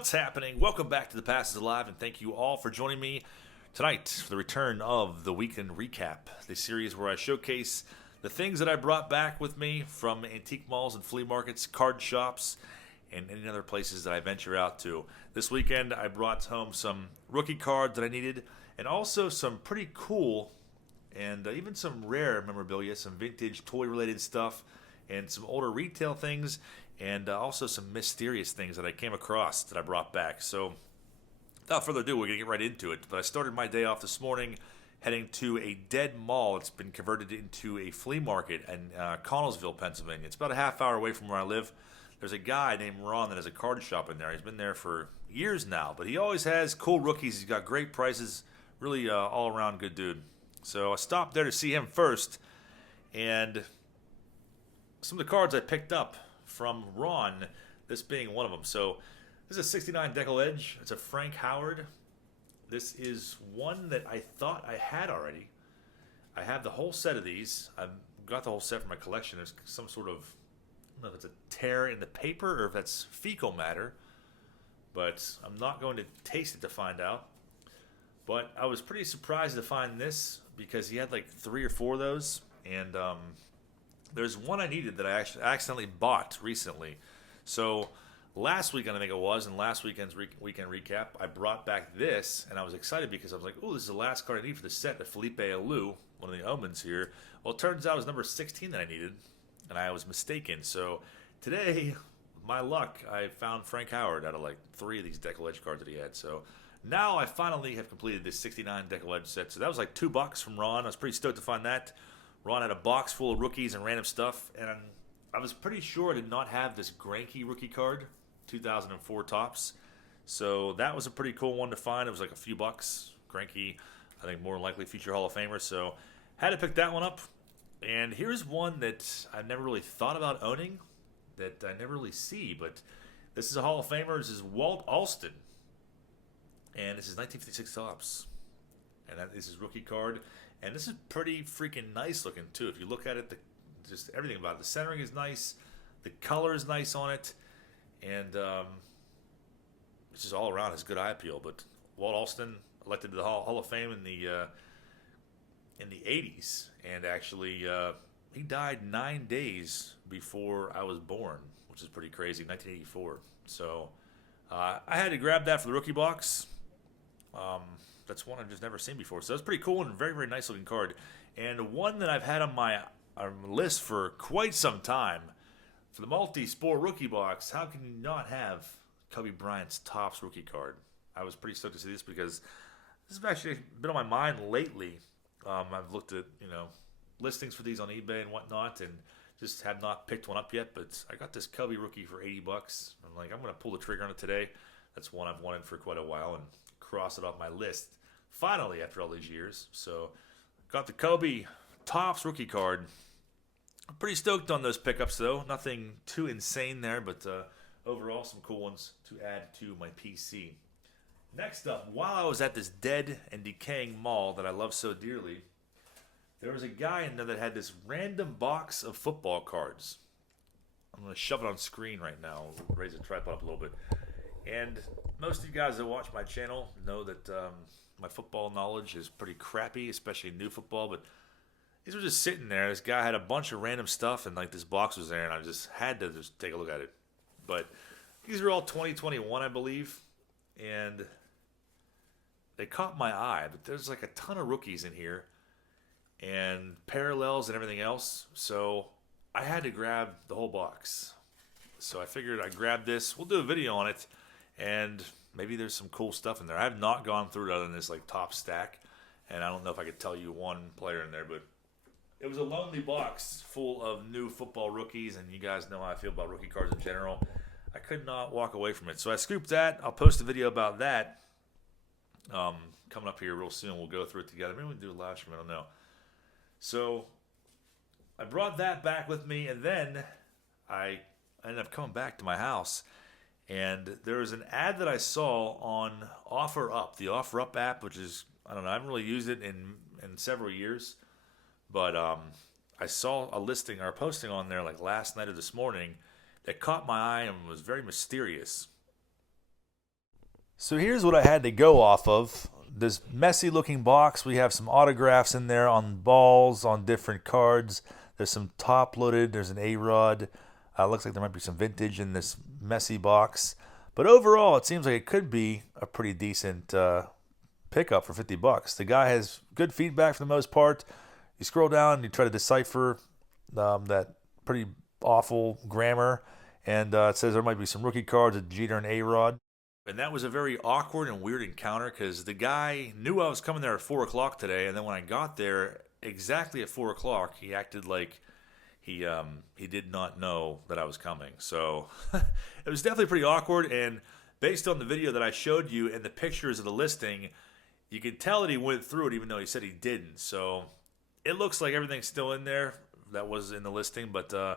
What's happening? Welcome back to The Past is Alive, and thank you all for joining me tonight for the return of the Weekend Recap, the series where I showcase the things that I brought back with me from antique malls and flea markets, card shops, and any other places that I venture out to. This weekend, I brought home some rookie cards that I needed, and also some pretty cool and even some rare memorabilia, some vintage toy-related stuff, and some older retail things, and also some mysterious things that I came across that I brought back. So, without further ado, we're going to get right into it. But I started my day off this morning heading to a dead mall. It's been converted into a flea market in Connellsville, Pennsylvania. It's about a half hour away from where I live. There's a guy named Ron that has a card shop in there. He's been there for years now, but he always has cool rookies. He's got great prices, really all-around good dude. So I stopped there to see him first, and some of the cards I picked up from Ron, this being one of them. So this is a 69 Decal Edge. It's a Frank Howard. This is one that I thought I had already. I have the whole set of these. I've got the whole set for my collection. There's some sort of, I don't know if it's a tear in the paper or if that's fecal matter, but I'm not going to taste it to find out. But I was pretty surprised to find this because he had like 3 or 4 of those, and there's one I needed that I actually accidentally bought recently. So last weekend, I think it was, in last weekend's weekend recap, I brought back this, and I was excited because I was like, oh, this is the last card I need for the set, the Felipe Alou, one of the omens here. Well, it turns out it was number 16 that I needed, and I was mistaken. So today, my luck, I found Frank Howard out of like 3 of these Decal Edge cards that he had. So now I finally have completed this 69 Decal Edge set. So that was like $2 from Ron. I was pretty stoked to find that. Ron had a box full of rookies and random stuff, and I was pretty sure I did not have this Granky rookie card, 2004 tops. So that was a pretty cool one to find. It was like a few bucks. Granky, I think more than likely future Hall of Famer. So had to pick that one up. And here's one that I never really thought about owning, that I never really see, but this is a Hall of Famer. This is Walt Alston, and this is 1956 tops. And this is rookie card. And this is pretty freaking nice looking too. If you look at it, just everything about it. The centering is nice. The color is nice on it. And it's just all around has good eye appeal. But Walt Alston elected to the Hall of Fame in the 80s. And actually, he died 9 days before I was born, which is pretty crazy, 1984. So I had to grab that for the rookie box. That's one I've just never seen before. So that's pretty cool and very, very nice looking card. And one that I've had on my list for quite some time. For the multi-sport rookie box, how can you not have Kobe Bryant's Topps rookie card? I was pretty stoked to see this because this has actually been on my mind lately. I've looked at, listings for these on eBay and whatnot, and just have not picked one up yet. But I got this Kobe rookie for $80. I'm like, I'm going to pull the trigger on it today. That's one I've wanted for quite a while and cross it off my list finally after all these years. So got the Kobe Topps rookie card. I'm pretty stoked on those pickups though. Nothing too insane there, but overall some cool ones to add to my PC. Next up, while I was at this dead and decaying mall that I love so dearly, there was a guy in there that had this random box of football cards. I'm going to shove it on screen right now. Raise the tripod up a little bit. And most of you guys that watch my channel know that my football knowledge is pretty crappy, especially new football. But these were just sitting there. This guy had a bunch of random stuff, and like this box was there, and I just had to just take a look at it. But these are all 2021, I believe, and they caught my eye. But there's like a ton of rookies in here, and parallels and everything else. So I had to grab the whole box. So I figured I'd grab this. We'll do a video on it. And maybe there's some cool stuff in there. I have not gone through it other than this like top stack, and I don't know if I could tell you one player in there, but it was a lonely box full of new football rookies, and you guys know how I feel about rookie cards in general. I could not walk away from it, so I scooped that. I'll post a video about that coming up here real soon. We'll go through it together. Maybe we can do a live stream. I don't know. So I brought that back with me, and then I ended up coming back to my house. And there was an ad that I saw on OfferUp, the OfferUp app, which is, I don't know, I haven't really used it in several years. But I saw a listing or a posting on there like last night or this morning that caught my eye and was very mysterious. So here's what I had to go off of. This messy looking box, we have some autographs in there on balls, on different cards. There's some top loaded, there's an A-Rod. Looks like there might be some vintage in this messy box. But overall, it seems like it could be a pretty decent pickup for $50. The guy has good feedback for the most part. You scroll down and you try to decipher that pretty awful grammar. And it says there might be some rookie cards, a Jeter and A-Rod. And that was a very awkward and weird encounter because the guy knew I was coming there at 4 o'clock today. And then when I got there, exactly at 4 o'clock, he acted like he did not know that I was coming. So it was definitely pretty awkward. And based on the video that I showed you and the pictures of the listing, you could tell that he went through it even though he said he didn't. So it looks like everything's still in there that was in the listing. But I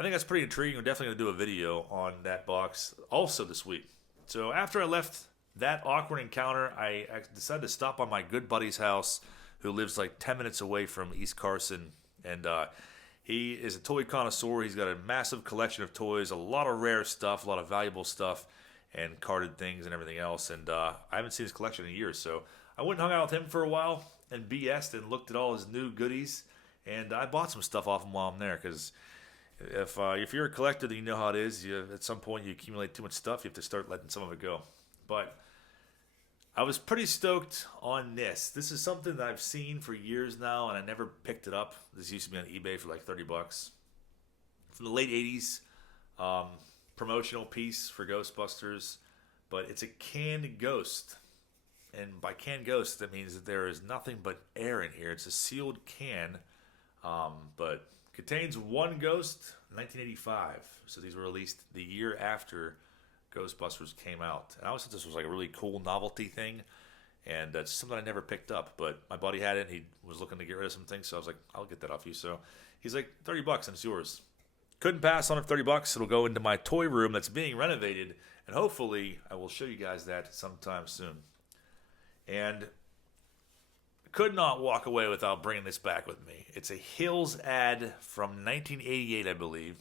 think that's pretty intriguing. We're definitely going to do a video on that box also this week. So after I left that awkward encounter, I decided to stop by my good buddy's house who lives like 10 minutes away from East Carson. And he is a toy connoisseur. He's got a massive collection of toys, a lot of rare stuff, a lot of valuable stuff, and carded things and everything else. And I haven't seen his collection in years. So I went and hung out with him for a while and BS'd and looked at all his new goodies. And I bought some stuff off him while I'm there because if you're a collector, then you know how it is. At some point, you accumulate too much stuff. You have to start letting some of it go. But I was pretty stoked on this. This is something that I've seen for years now, and I never picked it up. This used to be on eBay for like $30. From the late 80s, promotional piece for Ghostbusters. But it's a canned ghost. And by canned ghost, that means that there is nothing but air in here. It's a sealed can, but contains one ghost, 1985. So these were released the year after Ghostbusters came out. And I always thought this was like a really cool novelty thing. And that's something I never picked up. But my buddy had it and he was looking to get rid of some things. So I was like, I'll get that off you. So he's like, $30 and it's yours. Couldn't pass on it, $30. It'll go into my toy room that's being renovated. And hopefully I will show you guys that sometime soon. And could not walk away without bringing this back with me. It's a Hills ad from 1988, I believe.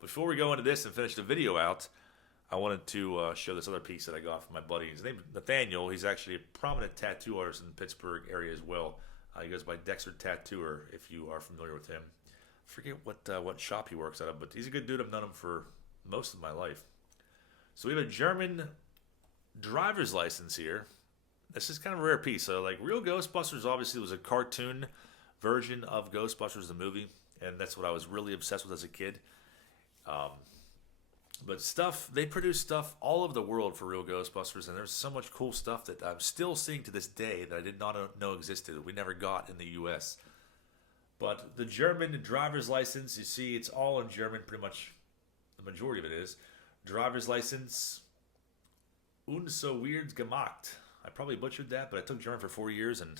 Before we go into this and finish the video out, I wanted to show this other piece that I got from my buddy. His name is Nathaniel. He's actually a prominent tattoo artist in the Pittsburgh area as well. He goes by Dexter Tattooer, if you are familiar with him. I forget what shop he works out of, but he's a good dude. I've known him for most of my life. So we have a German driver's license here. This is kind of a rare piece. So, like, Real Ghostbusters obviously was a cartoon version of Ghostbusters, the movie, and that's what I was really obsessed with as a kid. But they produce stuff all over the world for Real Ghostbusters, and there's so much cool stuff that I'm still seeing to this day that I did not know existed, that we never got in the U.S. But the German driver's license, you see, it's all in German, pretty much the majority of it is. Driver's license, und so weird gemacht. I probably butchered that, but I took German for 4 years, and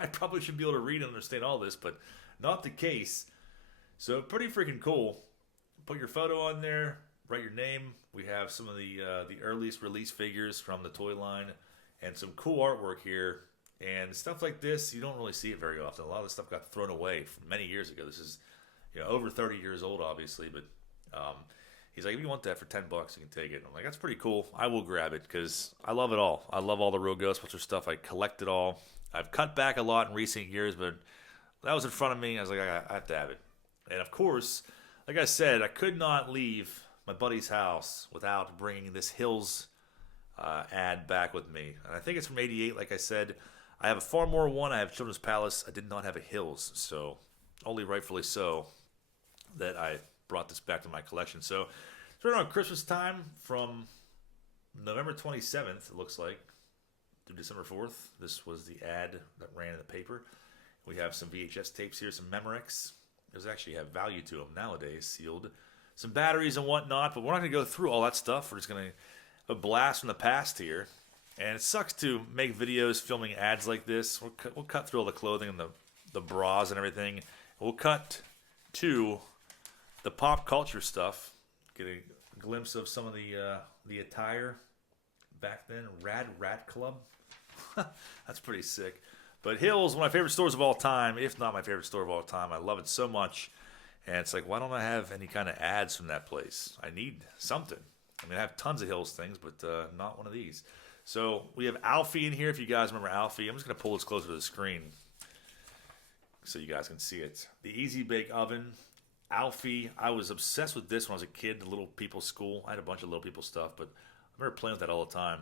I probably should be able to read and understand all this, but not the case. So pretty freaking cool. Put your photo on there, write your name. We have some of the earliest release figures from the toy line, and some cool artwork here. And stuff like this, you don't really see it very often. A lot of this stuff got thrown away from many years ago. This is over 30 years old, obviously, but he's like, if you want that for $10, you can take it. I'm like, that's pretty cool. I will grab it because I love it all. I love all the Real Ghostbusters stuff. I collect it all. I've cut back a lot in recent years, but that was in front of me. I was like, I have to have it. And of course, like I said, I could not leave my buddy's house without bringing this Hills ad back with me. And I think it's from '88, like I said. I have a Farmore one. I have Children's Palace. I did not have a Hills, so only rightfully so that I brought this back to my collection. So it's right around Christmas time from November 27th, it looks like, through December 4th. This was the ad that ran in the paper. We have some VHS tapes here, some Memorex. Those actually have value to them nowadays, sealed. Some batteries and whatnot, but we're not going to go through all that stuff. We're just going to a blast from the past here. And it sucks to make videos filming ads like this. We'll cut through all the clothing and the bras and everything. We'll cut to the pop culture stuff. Get a glimpse of some of the attire back then. Rad Rat Club. That's pretty sick. But Hills, one of my favorite stores of all time, if not my favorite store of all time. I love it so much. And it's like, why don't I have any kind of ads from that place? I need something. I mean, I have tons of Hills things, but not one of these. So we have Alfie in here. If you guys remember Alfie, I'm just going to pull this closer to the screen so you guys can see it. The Easy Bake Oven. Alfie, I was obsessed with this when I was a kid, the Little People School. I had a bunch of Little People stuff, but I remember playing with that all the time.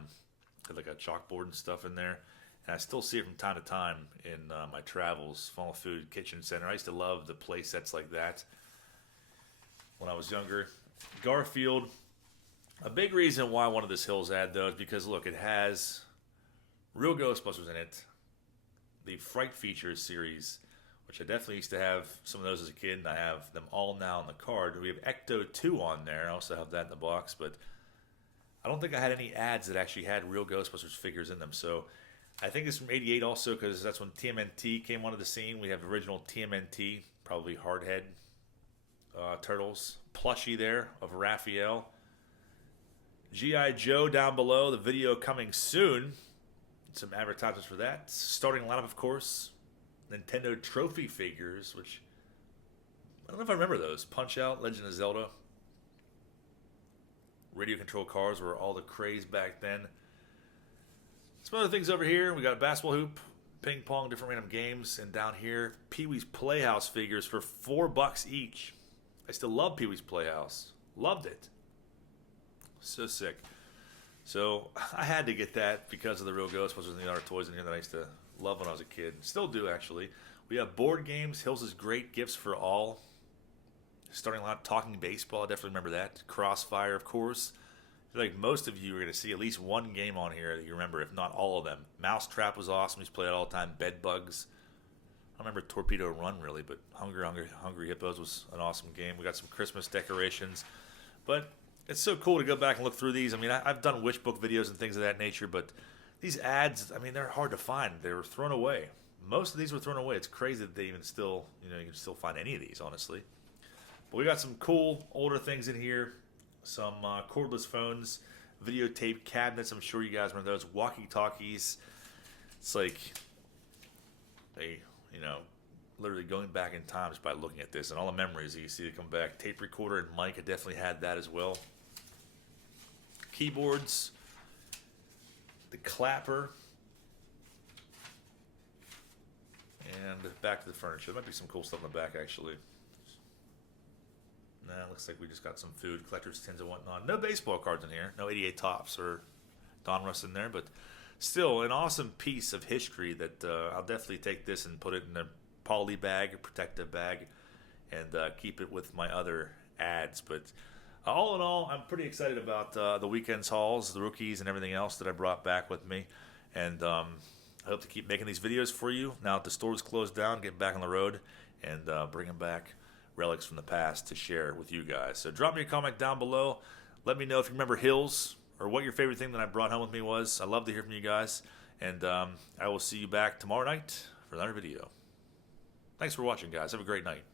Had like a chalkboard and stuff in there. And I still see it from time to time in my travels, Funnel Food Kitchen Center. I used to love the play sets like that when I was younger. Garfield. A big reason why I wanted this Hills ad, though, is because, look, it has real Ghostbusters in it. The Fright Features series, which I definitely used to have some of those as a kid, and I have them all now on the card. We have Ecto 2 on there. I also have that in the box, but I don't think I had any ads that actually had real Ghostbusters figures in them. So I think it's from '88 also, because that's when TMNT came onto the scene. We have original TMNT, probably Hardhead Turtles. Plushie there of Raphael. G.I. Joe down below. The video coming soon. Some advertisements for that. Starting lineup, of course. Nintendo trophy figures, which I don't know if I remember those. Punch-Out, Legend of Zelda. Radio control cars were all the craze back then. Some other things over here. We got a basketball hoop, ping pong, different random games. And down here, Pee-wee's Playhouse figures for $4 each. I still love Pee-wee's Playhouse. Loved it. So sick. So I had to get that because of the real Ghostbusters and the other toys in here that I used to love when I was a kid. Still do, actually. We have board games. Hills' Great Gifts for All. Starting line, Talking Baseball. I definitely remember that. Crossfire, of course. I feel like most of you are going to see at least one game on here that you remember, if not all of them. Mousetrap was awesome. We used to play that all the time. Bed Bugs. I don't remember Torpedo Run, really, but Hungry Hippos was an awesome game. We got some Christmas decorations. But it's so cool to go back and look through these. I mean, I've done wish book videos and things of that nature, but these ads, I mean, they're hard to find. They were thrown away. Most of these were thrown away. It's crazy that they even still, you can still find any of these, honestly. But we got some cool older things in here. Some cordless phones, videotape cabinets. I'm sure you guys remember those. Walkie-talkies. It's like literally going back in time just by looking at this and all the memories that you see that come back. Tape recorder and mic, I definitely had that as well. Keyboards, the clapper, and back to the furniture. There might be some cool stuff in the back, actually. Nah, looks like we just got some food, collector's tins and whatnot. No baseball cards in here. No 88 Tops or Donruss in there, but still an awesome piece of history that I'll definitely take this and put it in a poly bag, a protective bag, and keep it with my other ads. But all in all, I'm pretty excited about the weekend's hauls, the rookies, and everything else that I brought back with me. And I hope to keep making these videos for you. Now that the store's closed down, get back on the road and bringing back relics from the past to share with you guys. So drop me a comment down below. Let me know if you remember Hills or what your favorite thing that I brought home with me was. I'd love to hear from you guys. And I will see you back tomorrow night for another video. Thanks for watching, guys. Have a great night.